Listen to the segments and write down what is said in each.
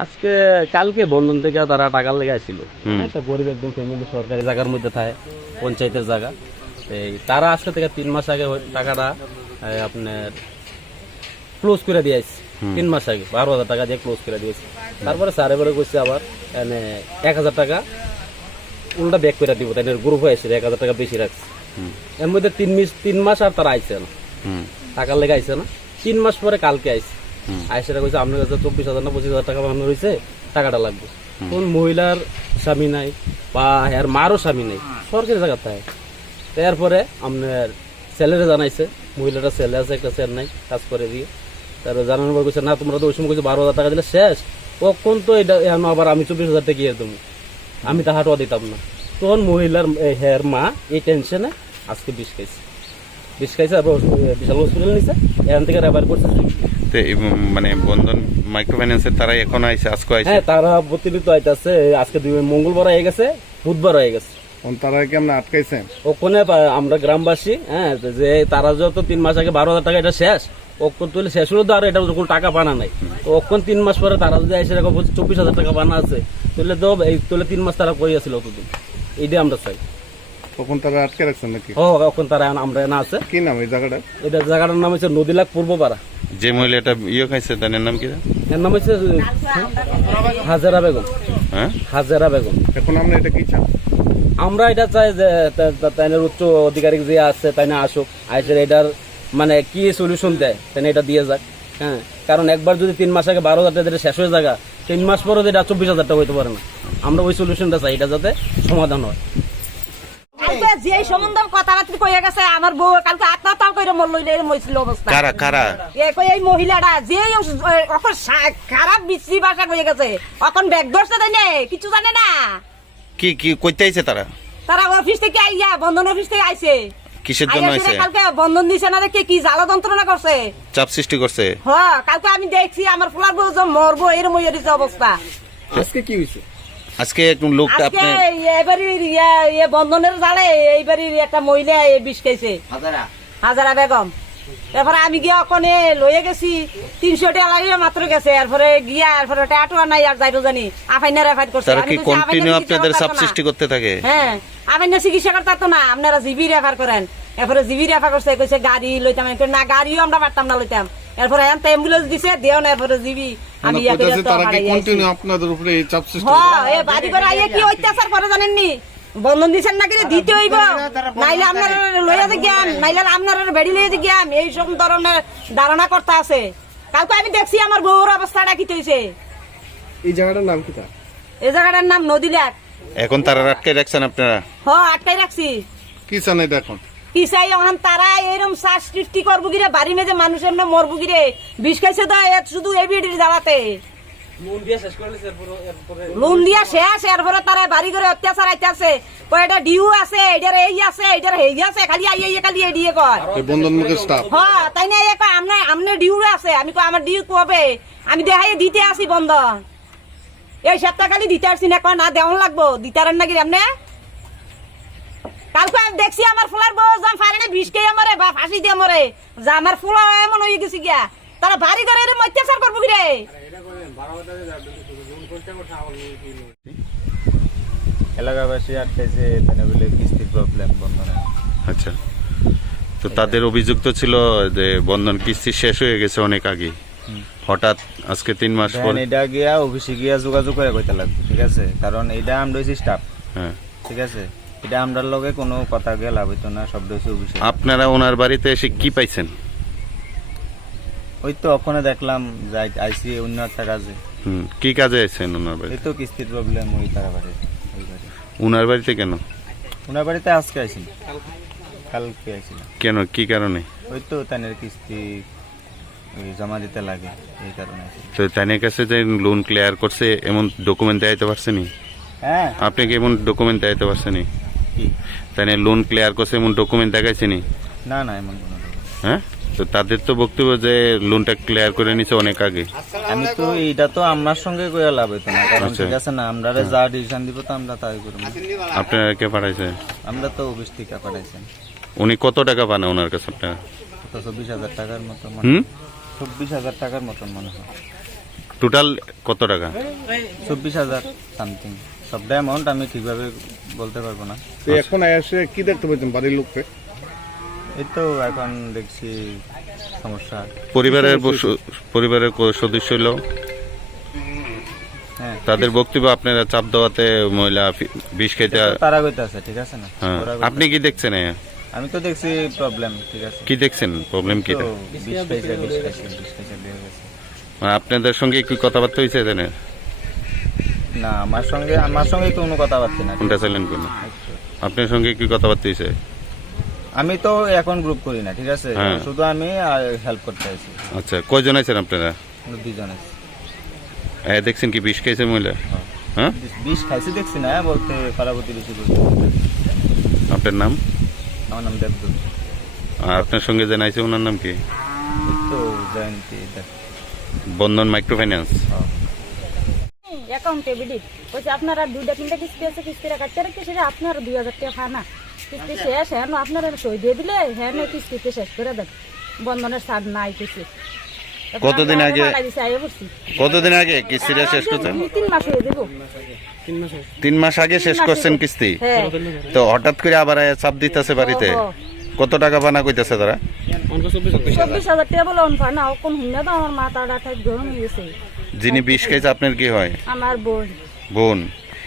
আজকে কালকে বন্ধন থেকে তারা টাকার লেগে আসছিল। একটা গরিব একদম ফ্যামিলি, সরকারি জায়গার মধ্যে থাকে, পঞ্চায়েতের জায়গা। এই তারা আজকে থেকে 3 মাস আগে টাকাটা আপনার ক্লোজ করে দিয়েছে। 3 মাস আগে 12,000 টাকা দিয়ে ক্লোজ করে দিয়েছে। তারপরে স্যার এবারে করছে আবার 1,000 টাকা উল্টা ব্যাক করে দিব, তাই গ্রুপ হয়ে এসে 1,000 টাকা বেশি রাখছে। এর মধ্যে 3 মাস আর তারা আইসে না, টাকার লেগে আইসে না। 3 মাস পরে কালকে আইসে, আইসেরা কইছে আপনার কাছে 24,000 না 25,000 টাকা বানানো রয়েছে, টাকাটা লাগবে। কোন মহিলার স্বামী নাই বা এর মারও স্বামী নাই, সরকারি জায়গা থাকে। এরপরে আপনার ছেলেরা জানাইছে, মহিলাটা ছেলে আছে, একটা ছেলে নাই, কাজ করে দিয়ে। তারপরে জানানোর পর কইছে না তোমরা তো ওই সময় কইছো 12,000 টাকা দিলে শেষ, কখন তো এটা এখন আবার আমি 24,000 টাকা দিয়ে দেবো, আমি তা হাঁটুয়া দিতাম না। তখন মহিলার হের মা এই টেনশনে আজকে বিষ খাইছে। বিশাল হসপিটাল নিছে, এখান থেকে রেফার করছে। মানে বন্ধন মাইক্রো ফাইন্যান্সের তারা এখন আইছে, আজকে আইছে। হ্যাঁ, তারা প্রতিনিয়ত আইতাছে। আজকে মঙ্গলবার হয়ে গেছে, বুধবার হয়ে গেছে। তারা কি আমরা আটকাইছেন ওখানে আমরা গ্রামবাসী, হ্যাঁ, যে তারা যত 3 মাস আগে 12,000 টাকা এটা শেষ, ওক্ষণ তুলে শেষ হলো তো আর এটা কোনো টাকা বানা নাই। তো ওক্ষণ 3 মাস পরে তারা যদি এসে 24,000 টাকা বানা আছে, তুলে তো এই তুলে 3 মাস তারা করিয়াছিল অতদিন, এইটাই আমরা চাই। তখন তারা আটকে রাখছেন নাকি? ওখান তারা আমরা না আছে। কি নাম এই জায়গাটা? এটা জায়গাটার নাম হচ্ছে নদীলাখ পূর্বপাড়া। যে মহিলাটা খাইছে তার নাম কি? এর নাম হচ্ছে হাজারা বেগম। হ্যাঁ, হাজারা বেগম। এখন আমরা এটা কি চান? আমরা এটা চাই যে তাইনের উচ্চ আধিকারিক যে আছে তাইনে আসুক, আইসে এটার মানে কি সলিউশন দেয় তাই এটা দিয়ে যাক। হ্যাঁ, কারণ একবার যদি 3 মাস আগে 12,000 টাকা শেষ হয়ে যায়, 3 মাস পরে যেটা 24,000 টাকা হইতে পারে না। আমরা ওই সলিউশনটা চাই, এটা যাতে সমাধান হয়। যে সম্বন্ধে কথাবার্তা কইয়া গেছে আমার বউ কালকে আত্মহত্যা করে মরল, এরকম হয়েছিল অবস্থা। কারা কারা? এই মহিলাটা যে খারাপ বিশ্রী ভাষা কইয়া গেছে, এখন ব্যাগ ধরছে তাই না, কিছু জানে না। কি কি কইতে আইছে তারা? তারা অফিস থেকে আইয়া, বন্ধন অফিস থেকে আইছে। কিসের জন্য আইছে? কালকে বন্ধন দিছে না, দেখে কি জ্বালা যন্ত্রণা করছে, চাপ সৃষ্টি করছে। হ্যাঁ, কালকে আমি দেখছি আমার ফুলার বউ যে মরবো এরকম হয়ে দিছে অবস্থা। আজকে কি হয়েছে? আজকে লোকটা আপনি এবারে বন্ধনের জালে এইবারে একটা মহিলা বিষ খাইছে, হাজারা বেগম। এরপরে আমি গিয়া ওখানে লইয়ে গেছি, 300 টাকা লাগিয়ে মাত্র গেছে। এরপরে গিয়া এরপরে টাকা নাই আর যাইবো জানি, আফাইনা রেফার করছে। তারা কি কন্টিনিউ আপনাদের চাপ সৃষ্টি করতে থাকে? হ্যাঁ, আফাইনা চিকিৎসা করতে তো না, আপনারা জিবি রেফার করেন। এরপরে জিবি রেফার করছে, কইছে গাড়ি লইতাম না, গাড়িও আমরা পারতাম না লইতাম। এরপরে অ্যাম্বুলেন্স দিছে, দেও না। এরপরে জিবি আমি তারা কি কন্টিনিউ আপনাদের উপরে এই চাপ সৃষ্টি করে? হ্যাঁ, এই বাড়ি করে আইয়া কি অত্যাচার করে জানেননি? বন্ধন দিচ্ছেন না কিরে দিতে হইব, নাইলে আপনার লইয়া গিয়াম, নাইলে আপনার বেড়ি লইয়া গিয়াম, এই সব ধরনের ধারণা করতে আছে। কালকে আমি দেখছি আমার বউর অবস্থাটা কি হয়েছে। এই জায়গাটার নাম কি? এই জায়গাটার নাম নদীলাখ। এখন তারা আটকে রাখছেন আপনারা? হ্যাঁ, আটকাই রাখছি। কি চান এটা এখন? কি চাই এখন? তারা এরকম শ্বাস সৃষ্টি করবো গিরে, বাড়ি মেঝে মানুষ এমনি মরবো গিরে, বিষ খাইছে তো শুধু এই বিডির জ্বালাতে। লোন দিয়া শেষ, এরপরে তারা বাড়ি করে অত্যাচার আইতাছে। এটা ডিউ আছে, এটার এই আছে, এটার এই আছে, খালি আইয়ে খালি এই দিয়ে কয় বন্ধন মুখের স্টাফ। হ্যাঁ, তাই না? আপনার ডিউ আছে, আমি আমার ডিউ কবে আমি দেখাই দিতে আসি বন্ধন। এই সপ্তাহ খালি দিতে আসছি না, কয় না দেওয়ান লাগবো, দিতারেন নাকি আপনি? কালকে আমি দেখছি আমার ফুলার বউ যাম ফারেনে বিষ খেয়ে মরে বা ফাঁসি দিয়ে মরে, যা আমার ফুলা এমন হয়ে গেছি গিয়া। তারা বাড়ি করে এরকম অত্যাচার করবো কি রে? এলাকাবাসী আটকাইছে বলে কিস্তির প্রবলেম বন্ধনে। আচ্ছা, তো তাদের অভিযোগ তো ছিল যে বন্ধন কিস্তি শেষ হয়ে গেছে অনেক আগে, হঠাৎ আজকে 3 মাস পর এটা গিয়া অফিসে গিয়া যোগাযোগ করে কইতে লাগবে, ঠিক আছে? কারণ এটা আমরা হইছি স্টাফ, হ্যাঁ, ঠিক আছে? এটা আমরার লগে কোনো কথা গিয়ে লাভ হইতো না, সব হইছে অফিসে। আপনারা ওনার বাড়িতে এসে কি পাইছেন? ওই তো ওখানে দেখলাম যাই আইসি অন্য একটা কাজে। কি কাজে আছেন ওনার বাড়িতে? এই তো কিস্তির প্রবলেম, ওই তারা বাড়ি। ওনার বাড়িতে কেন? ওনার বাড়িতে আজকে আইছিল, কালকে আইছিল। কেন, কি কারণে? ওই তো তাদের কিস্তি জমা দিতে লাগে, এই কারণে। তো তাদের কাছে যে লোন ক্লিয়ার করছে এমন ডকুমেন্ট দেখাইতে পারছেনি? হ্যাঁ, আপনি কি এমন ডকুমেন্ট দেখাইতে পারছেনি? কি তাদের লোন ক্লিয়ার করছে এমন ডকুমেন্ট দেখাইছেনি? না না, এমন কোনো। হ্যাঁ, তো তাদের তো বক্তব্য যে লোনটা ক্লিয়ার করে নিছে অনেক আগে। আমি তো এইটা তো আমার সঙ্গে কইয়া লাভ হইতো না, কারণ আচ্ছা। ঠিক আছে না, আমরা যা ডিসিশন দিব তো আমরা তাই করব। আপনারা কে পাঠাইছে? আমরা তো অফিস থেকে পাঠাইছেন। উনি কত টাকা পান ওনার কাছে আপনারা? 24,000 টাকার মতো, 24,000 টাকার মতন মনে হয়। টোটাল কত টাকা? 24,000 সামথিং। সবটা অ্যামাউন্ট আমি ঠিকভাবে বলতে পারবো না। তো এখন এসে কি দেখতে পেয়েছেন বাড়ির লোককে? এই তো এখন দেখছি সমস্যা। পরিবারের সদস্য হলো হ্যাঁ, তাদের বক্তব্য আপনারা চাপ দেওয়াতে মহিলা বিষ খেতে। তারা কইতাছে, ঠিক আছে না? হ্যাঁ, ওরা কইতাছে। আপনি কি দেখছেন? আমি তো দেখছি প্রবলেম, ঠিক আছে। কি দেখছেন? প্রবলেম কি? তো বিষ খাইছে দিয়ে গেছে। আপনাদের সঙ্গে কি কথাবার্তা হয়েছে জানেন? না, আমার সঙ্গে কোনো কথাবার্তা না। কোনটা চাইলেন কোন? আপনার সঙ্গে কি কথাবার্তা হয়েছে? আমি তো এখন গ্রুপ করি না, ঠিক আছে। হ্যাঁ। শুধু আমি হেল্প করতে আছি। আচ্ছা, কয়জন আছেন আপনারা? 2 জন আছে। দেখছেন কি বিষ খাইছে মহিলা? হ্যাঁ, বিষ খাইছে দেখছি না, বলতে পারাবতী বেশি করছে। আপনার নাম? আমার নাম দেবদূত। আর আপনার সঙ্গে জানাইছে ওনার নাম কি? এই তো জয়ন্তী দেব। বন্ধন মাইক্রো ফাইন্যান্স। অ্যাকাউন্টে বিডি বলছে আপনারা 2-3টা কিস্তি আছে, কিস্তিটা কাটতে রাখতে সেটা আপনার 2,000 টাকা ফানা কিস্তি শেষ। হ্যাঁ আপনারা সই দিয়ে দিলে হ্যাঁ কিস্তিতে শেষ করে দেন। বন্ধনের সার নাই কিছু। কতদিন আগে? আগে বলছি কতদিন আগে কিস্তিটা শেষ করছেন? 3 মাস হয়ে দেবো। 3 মাস আগে শেষ করছেন কিস্তি। হ্যাঁ, তো হঠাৎ করে আবার চাপ দিতেছে বাড়িতে। কত টাকা বানা কইতেছে তারা? 24,000 টাকা বলে অনফানা কোন হুন্না তো আমার মাথাটা ঠাক গরম হয়ে গেছে। যিনি বিষ খাইছে আপনার কি হয়? আমার বোন। বোন।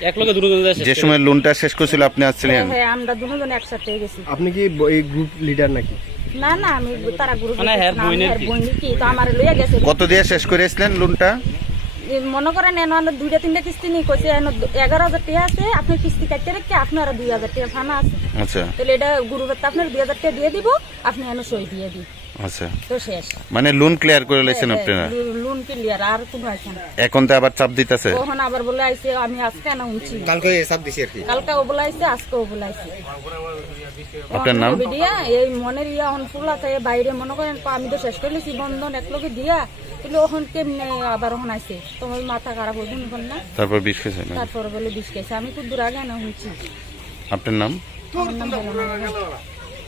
এক লগে দুজন যে সময় লোনটা শেষ করছিল আপনি আসছিলেন? হ্যাঁ, আমরা দুজন একসাথে গেছি। আপনি কি এই গ্রুপ লিডার নাকি? না না, আমি তারা গ্রুপ মানে হ্যাঁ, বোন কি তো আমার লইয়া গেছে। কত দিয়ে শেষ করেছিলেন লোনটা? মনে করেন এনে 2-3টা কিস্তি নিয়ে কইছে 11,000 টাকা আছে, আপনি কিস্তি কাটতে রেখে আপনার 2,000 টাকা ফানা আছে। আচ্ছা তাহলে এটা গ্রুপের তো আপনার 2,000 টাকা দিয়ে দিব, আপনি এনে সই দিয়ে দিই। আচ্ছা, তো শেষ। মানে লোন ক্লিয়ার করে লাইছেন আপনারা? লোন ক্লিয়ার, আর কোনো আছে না। এখন তো আবার চাপ দিতেছে। ওখানে আবার বলে আইছে আমি আজকে না উঠছি, কালকে হিসাব দিছি আর কি। কালকে ও বলে আইছে, আজকে ও বলে আইছে। আপনার নাম? দিয়া এই মনের ইয়া ফুল আছে বাইরে মনে করেন আমি তো শেষ করলেছি বন্ধন এক লোকে দিয়া, কিন্তু ওখান কেমনে আবার ওখানে আছে তোমার মাথা খারাপ হয়ে শুনবেন না। তারপর বিষ খেয়েছে না? তারপরে বলে বিষ খাইছে। আমি খুব দূর আগে না শুনছি। আপনার নাম? আমার নাম হেলেনা।